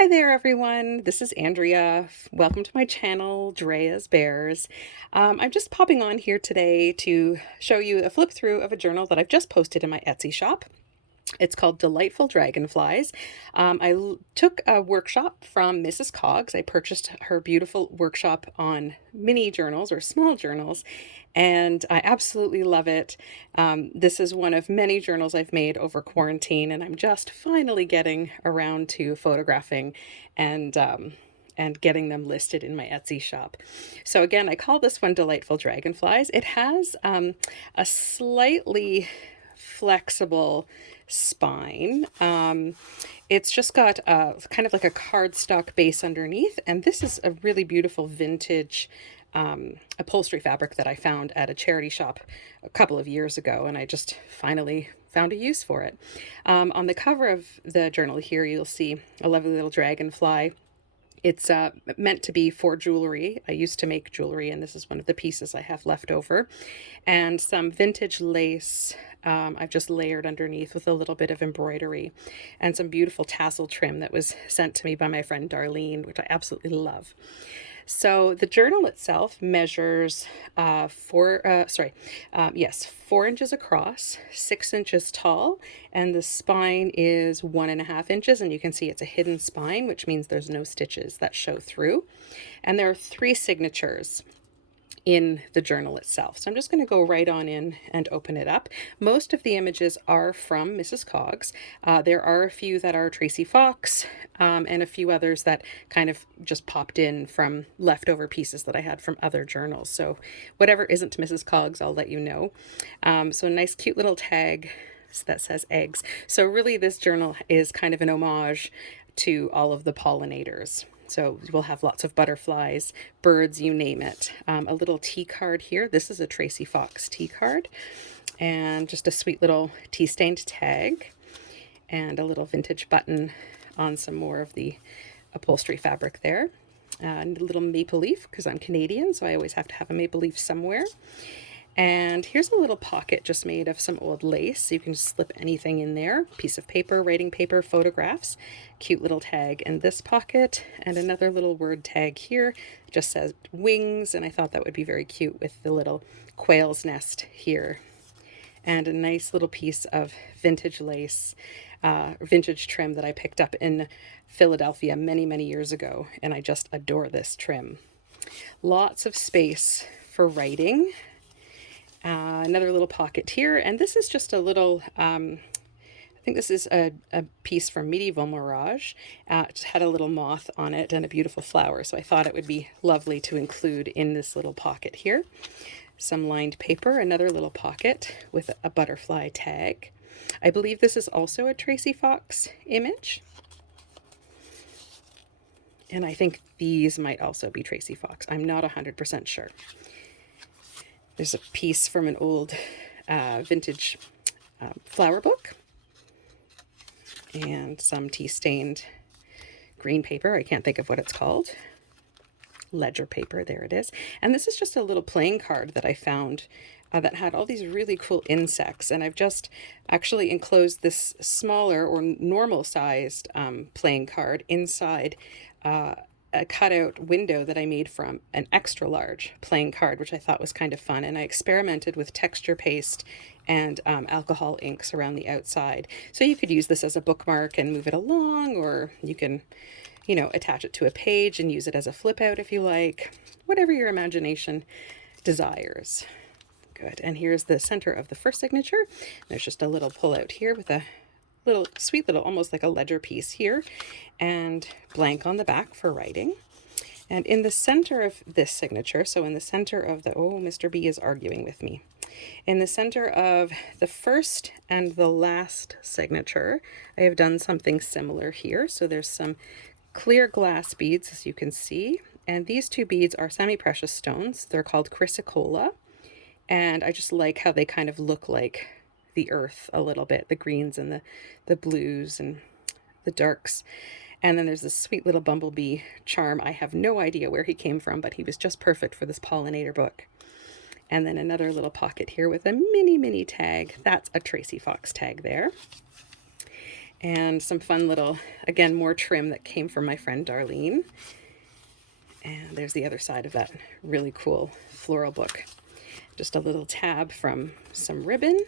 Hi there, everyone. This is Andrea. Welcome to my channel, Drea's Bears. I'm just popping on here today to show you a flip through of a journal that I've just posted in my Etsy shop. It's called Delightful Dragonflies. Took a workshop from Mrs. Cogs. I purchased her beautiful workshop on mini journals or small journals, and I absolutely love it. This is one of many journals I've made over quarantine, and I'm just finally getting around to photographing and getting them listed in my Etsy shop. So again, I call this one Delightful Dragonflies. It has a slightly flexible spine. It's just got a kind of like a cardstock base underneath, and this is a really beautiful vintage upholstery fabric that I found at a charity shop a couple of years ago, and I just finally found a use for it. On the cover of the journal here, you'll see a lovely little dragonfly. It's meant to be for jewelry. I used to make jewelry, and this is one of the pieces I have left over. And some vintage lace I've just layered underneath with a little bit of embroidery, and some beautiful tassel trim that was sent to me by my friend Darlene, which I absolutely love. So the journal itself measures 4 inches across, 6 inches tall, and the spine is 1.5 inches. And you can see it's a hidden spine, which means there's no stitches that show through. And there are 3 signatures in the journal itself. So I'm just going to go right on in and open it up. Most of the images are from Mrs. Cogs. There are a few that are Tracey Fox, and a few others that kind of just popped in from leftover pieces that I had from other journals. So whatever isn't Mrs. Cogs, I'll let you know. So a nice cute little tag that says eggs. So really this journal is kind of an homage to all of the pollinators. So we'll have lots of butterflies, birds, you name it. A little tea card here. This is a Tracey Fox tea card. And just a sweet little tea-stained tag. And a little vintage button on some more of the upholstery fabric there. And a little maple leaf, because I'm Canadian, so I always have to have a maple leaf somewhere. And here's a little pocket just made of some old lace. So you can just slip anything in there. Piece of paper, writing paper, photographs. Cute little tag in this pocket. And another little word tag here. It just says wings. And I thought that would be very cute with the little quail's nest here. And a nice little piece of vintage lace, vintage trim that I picked up in Philadelphia many, many years ago. And I just adore this trim. Lots of space for writing. Another little pocket here, and this is just a little, I think this is a piece from Midieval Mirage. It just had a little moth on it and a beautiful flower, so I thought it would be lovely to include in this little pocket here. Some lined paper, another little pocket with a butterfly tag. I believe this is also a Tracey Fox image. And I think these might also be Tracey Fox. I'm not 100% sure. There's a piece from an old vintage flower book and some tea-stained green paper. I can't think of what it's called. Ledger paper, there it is. And this is just a little playing card that I found that had all these really cool insects. And I've just actually enclosed this smaller or normal-sized playing card inside a cutout window that I made from an extra large playing card, which I thought was kind of fun. And I experimented with texture paste and alcohol inks around the outside. So you could use this as a bookmark and move it along, or you can, attach it to a page and use it as a flip out if you like, whatever your imagination desires. Good. And here's the center of the first signature. There's just a little pull out here with a little sweet little, almost like a ledger piece here, and blank on the back for writing. And in the center of this signature, so in the center of the, oh, Mr. B is arguing with me. In the center of the first and the last signature, I have done something similar here. So there's some clear glass beads, as you can see, and these 2 beads are semi-precious stones. They're called chrysocolla, and I just like how they kind of look like the earth a little bit, the greens and the blues and the darks. And then there's this sweet little bumblebee charm. I have no idea where he came from, but he was just perfect for this pollinator book. And then another little pocket here with a mini tag. That's a Tracey Fox tag there. And some fun little, again, more trim that came from my friend Darlene. And there's the other side of that really cool floral book. Just a little tab from some ribbon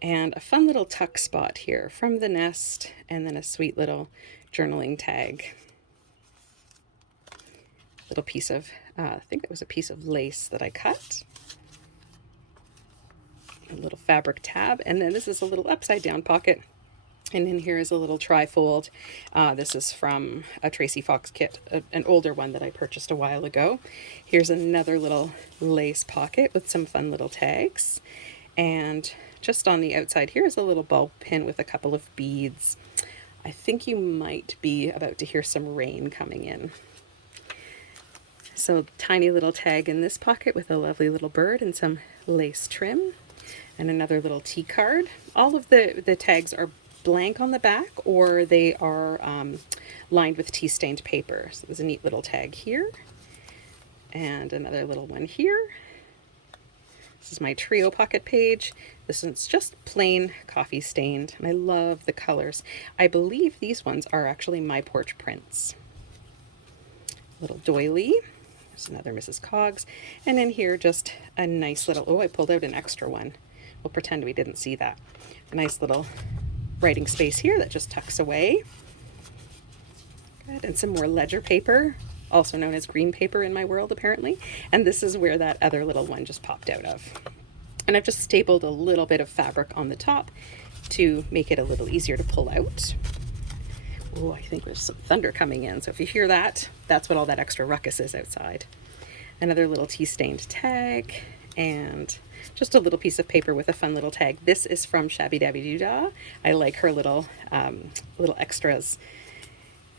and a fun little tuck spot here from the nest, and then a sweet little journaling tag. Little piece of, I think it was a piece of lace that I cut. A little fabric tab, and then this is a little upside down pocket. And in here is a little trifold. This is from a Tracey Fox kit, an older one that I purchased a while ago. Here's another little lace pocket with some fun little tags. And just on the outside here is a little bulb pin with a couple of beads. I think you might be about to hear some rain coming in. So tiny little tag in this pocket with a lovely little bird and some lace trim. And another little tea card. All of the tags are blank on the back, or they are lined with tea stained paper. So there's a neat little tag here and another little one here. This is my trio pocket page. This one's just plain coffee stained, and I love the colors. I believe these ones are actually my Porch Prints. Little doily. There's another Mrs. Cogs, and in here just a nice little, oh, I pulled out an extra one. We'll pretend we didn't see that. A nice little writing space here that just tucks away. Good. And some more ledger paper, also known as green paper in my world apparently. And this is where that other little one just popped out of. And I've just stapled a little bit of fabric on the top to make it a little easier to pull out. Oh, I think there's some thunder coming in. So if you hear that, that's what all that extra ruckus is outside. Another little tea stained tag, and just a little piece of paper with a fun little tag. This is from Shabbydabbydodah. I like her little extras.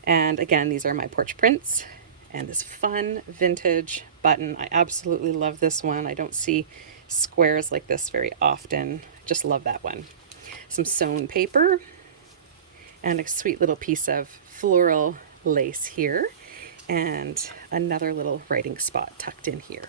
And again, these are my Porch Prints. And this fun vintage button. I absolutely love this one. I don't see squares like this very often. Just love that one. Some sewn paper and a sweet little piece of floral lace here, and another little writing spot tucked in here.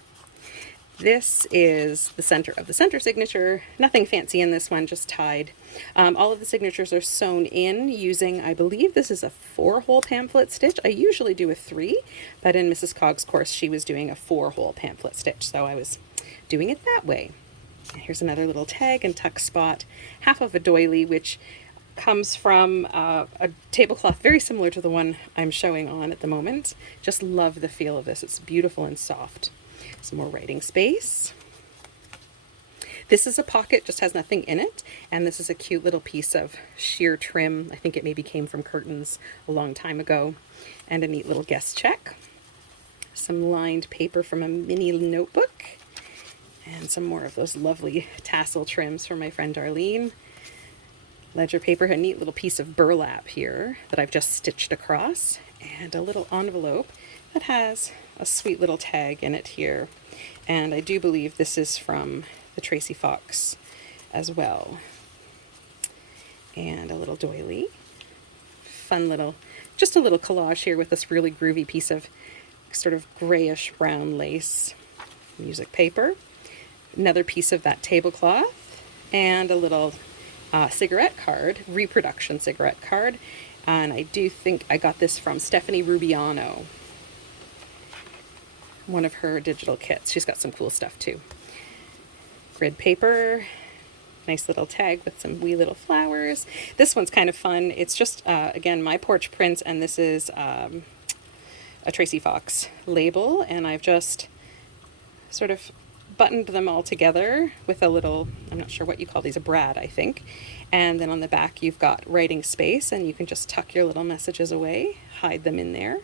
This is the center of the center signature. Nothing fancy in this one, just tied. All of the signatures are sewn in using, I believe this is a 4-hole pamphlet stitch. I usually do a 3, but in Mrs. Cogs' course, she was doing a 4-hole pamphlet stitch, so I was doing it that way. Here's another little tag and tuck spot, half of a doily, which comes from a tablecloth very similar to the one I'm showing on at the moment. Just love the feel of this. It's beautiful and soft. Some more writing space. This is a pocket, just has nothing in it, and this is a cute little piece of sheer trim. I think it maybe came from curtains a long time ago, and a neat little guest check. Some lined paper from a mini notebook, and some more of those lovely tassel trims from my friend Darlene. Ledger paper, a neat little piece of burlap here that I've just stitched across, and a little envelope that has a sweet little tag in it here. And I do believe this is from the Tracey Fox as well. And a little doily. Fun little, just a little collage here with this really groovy piece of sort of grayish brown lace music paper. Another piece of that tablecloth, and a little cigarette card, reproduction cigarette card. And I do think I got this from Stephanie Rubiano, one of her digital kits. She's got some cool stuff too. Grid paper, nice little tag with some wee little flowers. This one's kind of fun. It's just, again, my Porch Prints, and this is a Tracey Fox label, and I've just sort of buttoned them all together with a little, I'm not sure what you call these, a brad, I think. And then on the back you've got writing space, and you can just tuck your little messages away, hide them in there,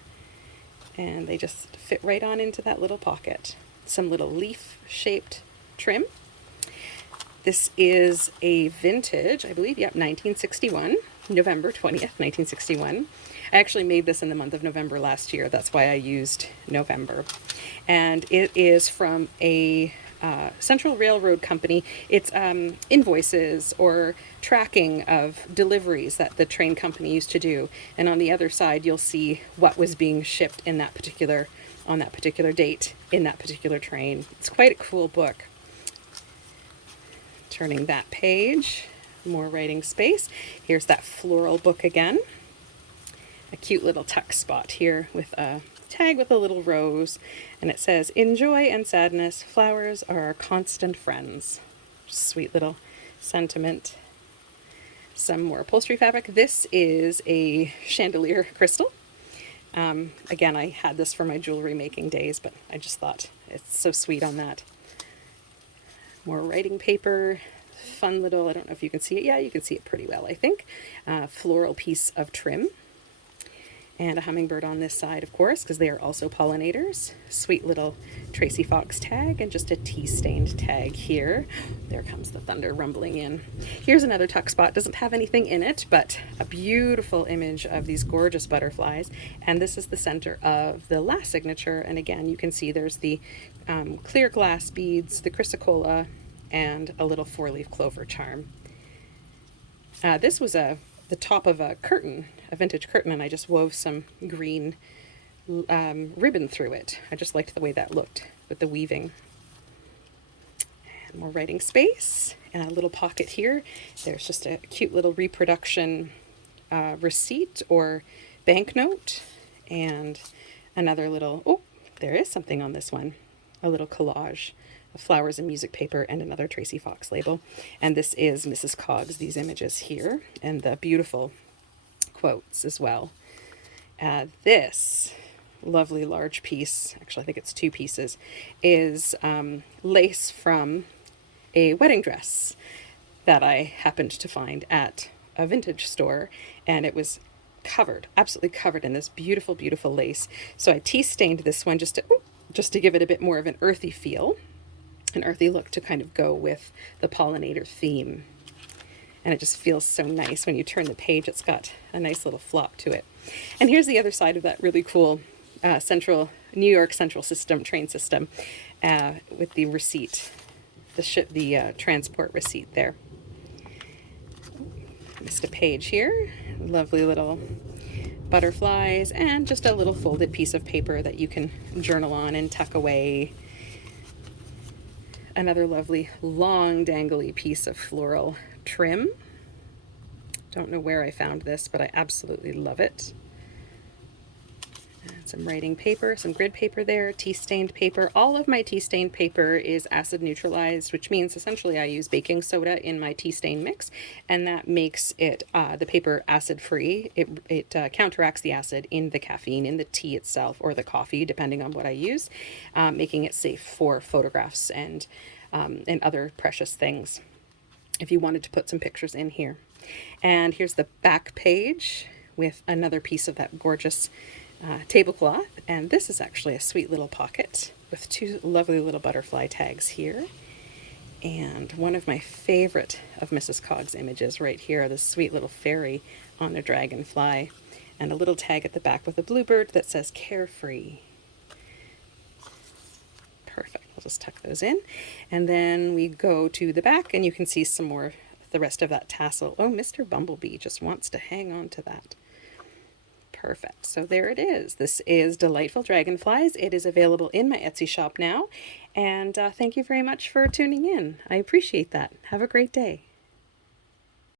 and they just fit right on into that little pocket. Some little leaf shaped trim. This is a vintage, I believe, yep, 1961, November 20th, 1961. I actually made this in the month of November last year. That's why I used November. And it is from a Central Railroad company. It's invoices or tracking of deliveries that the train company used to do. And on the other side, you'll see what was being shipped in that particular, on that particular date in that particular train. It's quite a cool book. Turning that page, More writing space. Here's that floral book again. A cute little tuck spot here with a tag with a little rose, and it says, "In joy and sadness, flowers are our constant friends." Sweet little sentiment. Some more upholstery fabric. This is a chandelier crystal. Again, I had this for my jewelry making days, but I just thought it's so sweet on that. More writing paper. Fun little, I don't know if you can see it. Yeah, you can see it pretty well, I think. Floral piece of trim. And a hummingbird on this side, of course, because they are also pollinators. Sweet little Tracey Fox tag, and just a tea-stained tag here. There comes the thunder rumbling in. Here's another tuck spot. Doesn't have anything in it, but a beautiful image of these gorgeous butterflies. And this is the center of the last signature. And again, you can see there's the clear glass beads, the chrysocolla, and a little four-leaf clover charm. This was the top of a curtain, a vintage curtain, and I just wove some green ribbon through it. I just liked the way that looked with the weaving. And more writing space, and a little pocket here. There's just a cute little reproduction receipt or banknote, and another little, oh, there is something on this one, a little collage of flowers and music paper, and another Tracey Fox label. And this is Mrs. Cogs, these images here, and the beautiful quotes as well. This lovely large piece, actually I think it's two pieces, is lace from a wedding dress that I happened to find at a vintage store, and it was covered, absolutely covered in this beautiful, beautiful lace. So I tea stained this one just to give it a bit more of an earthy feel, an earthy look to kind of go with the pollinator theme. And it just feels so nice when you turn the page. It's got a nice little flop to it. And here's the other side of that really cool New York Central system, train system, with the receipt, the transport receipt there. Missed a page here. Lovely little butterflies, and just a little folded piece of paper that you can journal on and tuck away. Another lovely long dangly piece of floral trim. Don't know where I found this, but I absolutely love it. And some writing paper, some grid paper there, tea-stained paper. All of my tea-stained paper is acid neutralized, which means essentially I use baking soda in my tea stain mix, and that makes it the paper acid-free. It counteracts the acid in the caffeine in the tea itself, or the coffee, depending on what I use, making it safe for photographs and other precious things, if you wanted to put some pictures in here. And here's the back page with another piece of that gorgeous tablecloth, and this is actually a sweet little pocket with two lovely little butterfly tags here. And one of my favorite of Mrs. Cogs images right here, this sweet little fairy on a dragonfly, and a little tag at the back with a bluebird that says carefree. Perfect. I'll just tuck those in, and then we go to the back, and you can see some more, the rest of that tassel. Oh, Mr. Bumblebee just wants to hang on to that. Perfect. So there it is. This is Delightful Dragonflies. It is available in my Etsy shop now, and thank you very much for tuning in. I appreciate that. Have a great day.